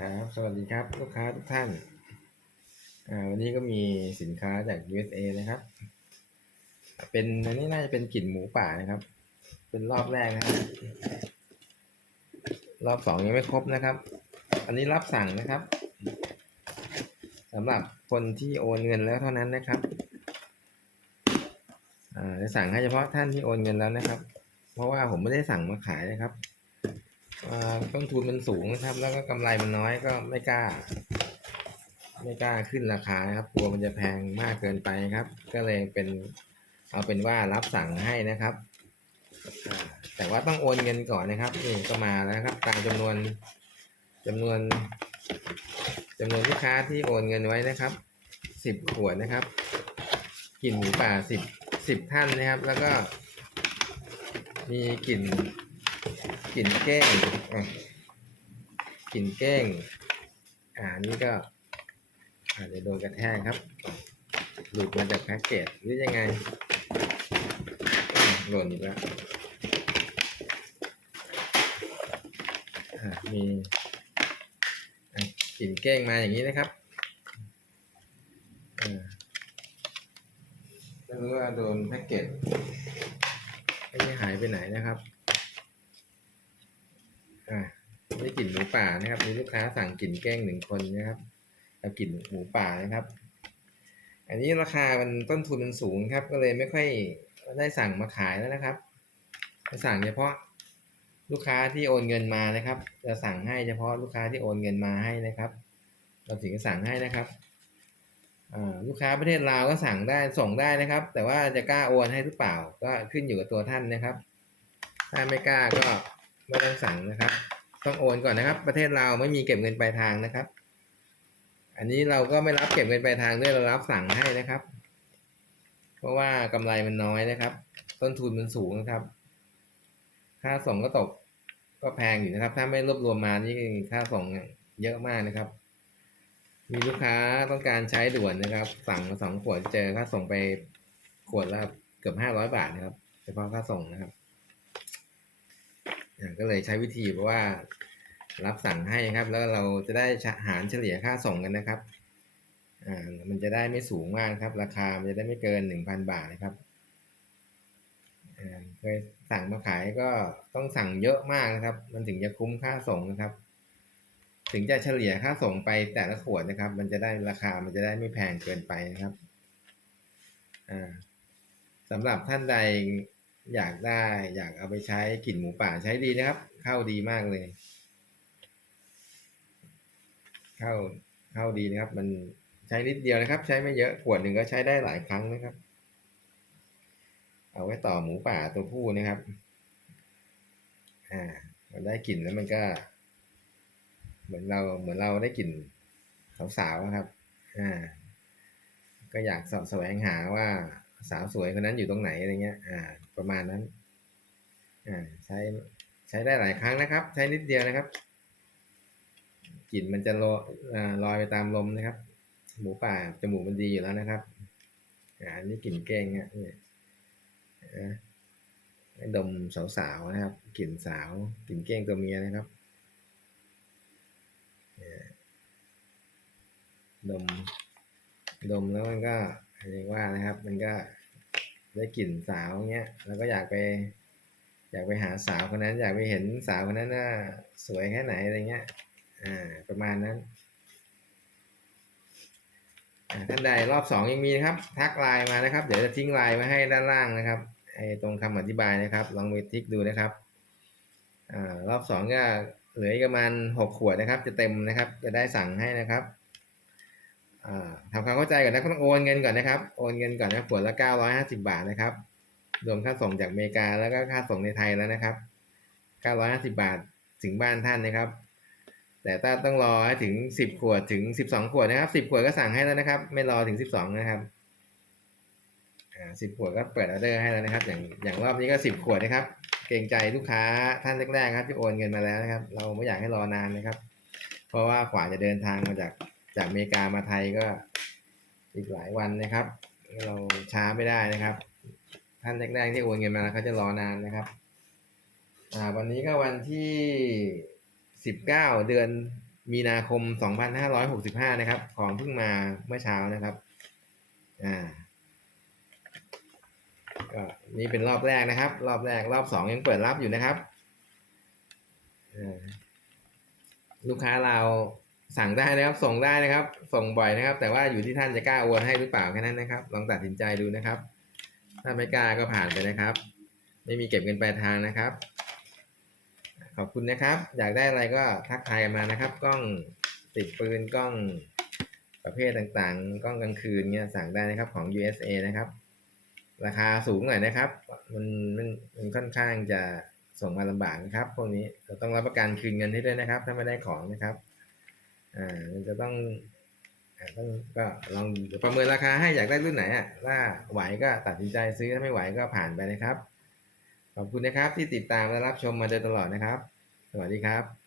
ครับสวัสดีครับลูกค้าทุกท่านอ่าวันนี้ก็มีสินค้าจาก USA นะครับ เป็นอันนี้น่าจะเป็นกลิ่นหมูป่านะครับ เป็นรอบแรกนะครับรอบสองยังไม่ครบนะครับ อันนี้รับสั่งนะครับสำหรับคนที่โอนเงินแล้วเท่านั้นนะครับอ่าจะสั่งให้เฉพาะท่านที่โอนเงินแล้วนะครับ เพราะว่าผมไม่ได้สั่งมาขายนะครับ ต้นทุนมันสูงนะครับ แล้วก็กำไรมันน้อยก็ไม่กล้า ไม่กล้าขึ้นราคาครับกลัวมันจะแพงมากเกินไปครับ ก็เลยเป็นเอาเป็นว่ารับสั่งให้นะครับ แต่ว่าต้องโอนเงินก่อนนะครับนี่ก็มาแล้วครับ ตามจำนวนจำนวนจำนวนลูกค้าที่โอนเงินไว้นะครับสิบขวดนะครับกลิ่นหมูป่าสิบสิบท่านนะครับ แล้วก็มีกลิ่น กลิ่นเก้งอะกลิ่นเก้ง อ่านี่ก็อาจจะโดนกระแทกครับ หลุดมาจากแพ็กเกจหรือยังไงหล่นอีกแล้วอ่ามีกลิ่นเก้งมาอย่างนี้นะครับอ่าไม่รู้ว่าโดนแพ็กเกจไม่ได้หายไปไหนนะครับ อ่าได้ก ลิ่นหมูป่านะครับ มีลูกค้าสั่งกลิ่นแกล้งหนึ่งคนนะครับเอากลิ่นหมูป่านะครับ อันนี้ราคามันต้นทุนมันสูงครับ ก็เลยไม่ค่อยได้สั่งมาขายแล้วนะครับจะสั่งเฉพาะลูกค้าที่โอนเงินมานะครับ จะสั่งให้เฉพาะลูกค้าที่โอนเงินมาให้นะครับ เราถึงจะสั่งให้นะครับลูกค้าประเทศลาวก็สั่งได้ส่งได้นะครับ แต่ว่าจะกล้าโอนให้หรือเปล่า ก็ขึ้นอยู่กับตัวท่านนะครับ ถ้าไม่กล้าก็ไม่ต้องสั่งนะครับ ต้องโอนก่อนนะครับ ประเทศเราไม่มีเก็บเงินปลายทางนะครับ อันนี้เราก็ไม่รับเก็บเงินปลายทางด้วยเรารับสั่งให้นะครับ เพราะว่ากำไรมันน้อยนะครับ ต้นทุนมันสูงนะครับ ค่าส่งก็ตกก็แพงอยู่นะครับ ถ้าไม่รวบรวมมานี่ค่าส่งเยอะมากนะครับ มีลูกค้าต้องการใช้ด่วนนะครับ สั่งมาสองขวดเจอค่าส่งไปขวดละเกือบห้าร้อยบาทนะครับ เฉพาะค่าส่งนะครับ ก็เลยใช้วิธีเพราะว่า รับสั่งให้ครับ แล้วเราจะได้หารเฉลี่ยค่าส่งกันนะครับอ่ามันจะได้ไม่สูงมากครับ ราคามันจะได้ไม่เกินหนึ่งพันบาทนะครับอ่าเคยสั่งมาขายก็ต้องสั่งเยอะมากนะครับ มันถึงจะคุ้มค่าส่งนะครับ ถึงจะเฉลี่ยค่าส่งไปแต่ละขวดนะครับ มันจะได้ราคามันจะได้ไม่แพงเกินไปนะครับอ่าสำหรับท่านใด อยากได้อยากเอาไปใช้กลิ่นหมูป่าใช้ดีนะครับ เข้าดีมากเลย เข้าเข้าดีนะครับ มันใช้นิดเดียวนะครับ ใช้ไม่เยอะขวดหนึ่งก็ใช้ได้หลายครั้งนะครับ เอาไว้ต่อหมูป่าตัวผู้นะครับ อ่า มันได้กลิ่นแล้วมันก็ เหมือนเราเหมือนเราได้กลิ่นสาวๆนะครับ อ่า ก็อยากสอบแสวงหาว่า สาวสวยคนนั้นอยู่ตรงไหนอะไรเงี้ย อ่า ประมาณนั้น อ่า ใช้ใช้ได้หลายครั้งนะครับ ใช้นิดเดียวนะครับกลิ่นมันจะลอยอ่าลอยไปตามลมนะครับ หมูป่าจมูกมันดีอยู่แล้วนะครับ อ่านนี้กลิ่นเก้งเนี่ยนี่อ่าให้ดมสาวๆนะครับ กลิ่นสาวกลิ่นเก้งตัวเมียนะครับเนี่ยดมดมแล้วมันก็ เรียกว่านะครับ มันก็ได้กลิ่นสาวเงี้ย แล้วก็อยากไป อยากไปหาสาวคนนั้น อยากไปเห็นสาวคนนั้นน่าสวยแค่ไหนอะไรเงี้ย อ่า ประมาณนั้นท่านใดรอบสองยังมีนะครับ ทักไลน์มานะครับ เดี๋ยวจะทิ้งไลน์มาให้ด้านล่างนะครับไอ้ตรงคำอธิบายนะครับ ลองไปทิกดูนะครับอ่ารอบสองก็เหลืออีกประมาณหกขวดนะครับ จะเต็มนะครับ จะได้สั่งให้นะครับ ทำความเข้าใจก่อนนะก็ต้องโอนเงินก่อนนะครับ โอนเงินก่อนนะขวดละ950บาทนะครับ รวมค่าส่งจากอเมริกาแล้วก็ค่าส่งในไทยแล้วนะครับ950บาทถึงบ้านท่านนะครับ แต่ถ้าต้องรอให้ถึง10ขวดถึง12ขวดนะครับ10ขวดก็สั่งให้แล้วนะครับ ไม่รอถึง12นะครับอ่า10ขวดก็เปิดออเดอร์ให้แล้วนะครับ อย่างอย่างรอบนี้ก็10ขวดนะครับ เกรงใจลูกค้าท่านแรกๆครับที่โอนเงินมาแล้วนะครับ เราไม่อยากให้รอนานนะครับ เพราะว่ากว่าจะเดินทางมาจาก จากอเมริกามาไทยก็อีกหลายวันนะครับ เราช้าไม่ได้นะครับ ท่านแรกๆที่โอนเงินมาเขาจะรอนานนะครับ อ่า วันนี้ก็วันที่สิบเก้าเดือนมีนาคม2565นะครับ ของเพิ่งมาเมื่อเช้านะครับ อ่าก็นี่เป็นรอบแรกนะครับ รอบแรกรอบสองยังเปิดรับอยู่นะครับลูกค้าเรา สั่งได้นะครับ ส่งได้นะครับ ส่งบ่อยนะครับ แต่ว่าอยู่ที่ท่านจะกล้าโอนให้หรือเปล่าแค่นั้นนะครับ ลองตัดสินใจดูนะครับ ถ้าไม่กล้าก็ผ่านไปนะครับ ไม่มีเก็บเงินปลายทางนะครับ ขอบคุณนะครับ อยากได้อะไรก็ทักทายมานะครับ กล้องติดปืนกล้องประเภทต่างๆ กล้องกลางคืนเงี้ยสั่งได้นะครับของ USA นะครับ ราคาสูงหน่อยนะครับ มันมันมันค่อนข้างจะส่งมาลำบากนะครับ พวกนี้เราต้องรับประกันคืนเงินให้ด้วยนะครับ ถ้าไม่ได้ของนะครับ อ่ามันจะต้องอ่าต้องก็ลองประเมินราคาให้อยากได้รุ่นไหนอะถ้าไหวก็ตัดสินใจซื้อถ้าไม่ไหวก็ผ่านไปนะครับ ขอบคุณนะครับที่ติดตามและรับชมมาโดยตลอดนะครับ สวัสดีครับ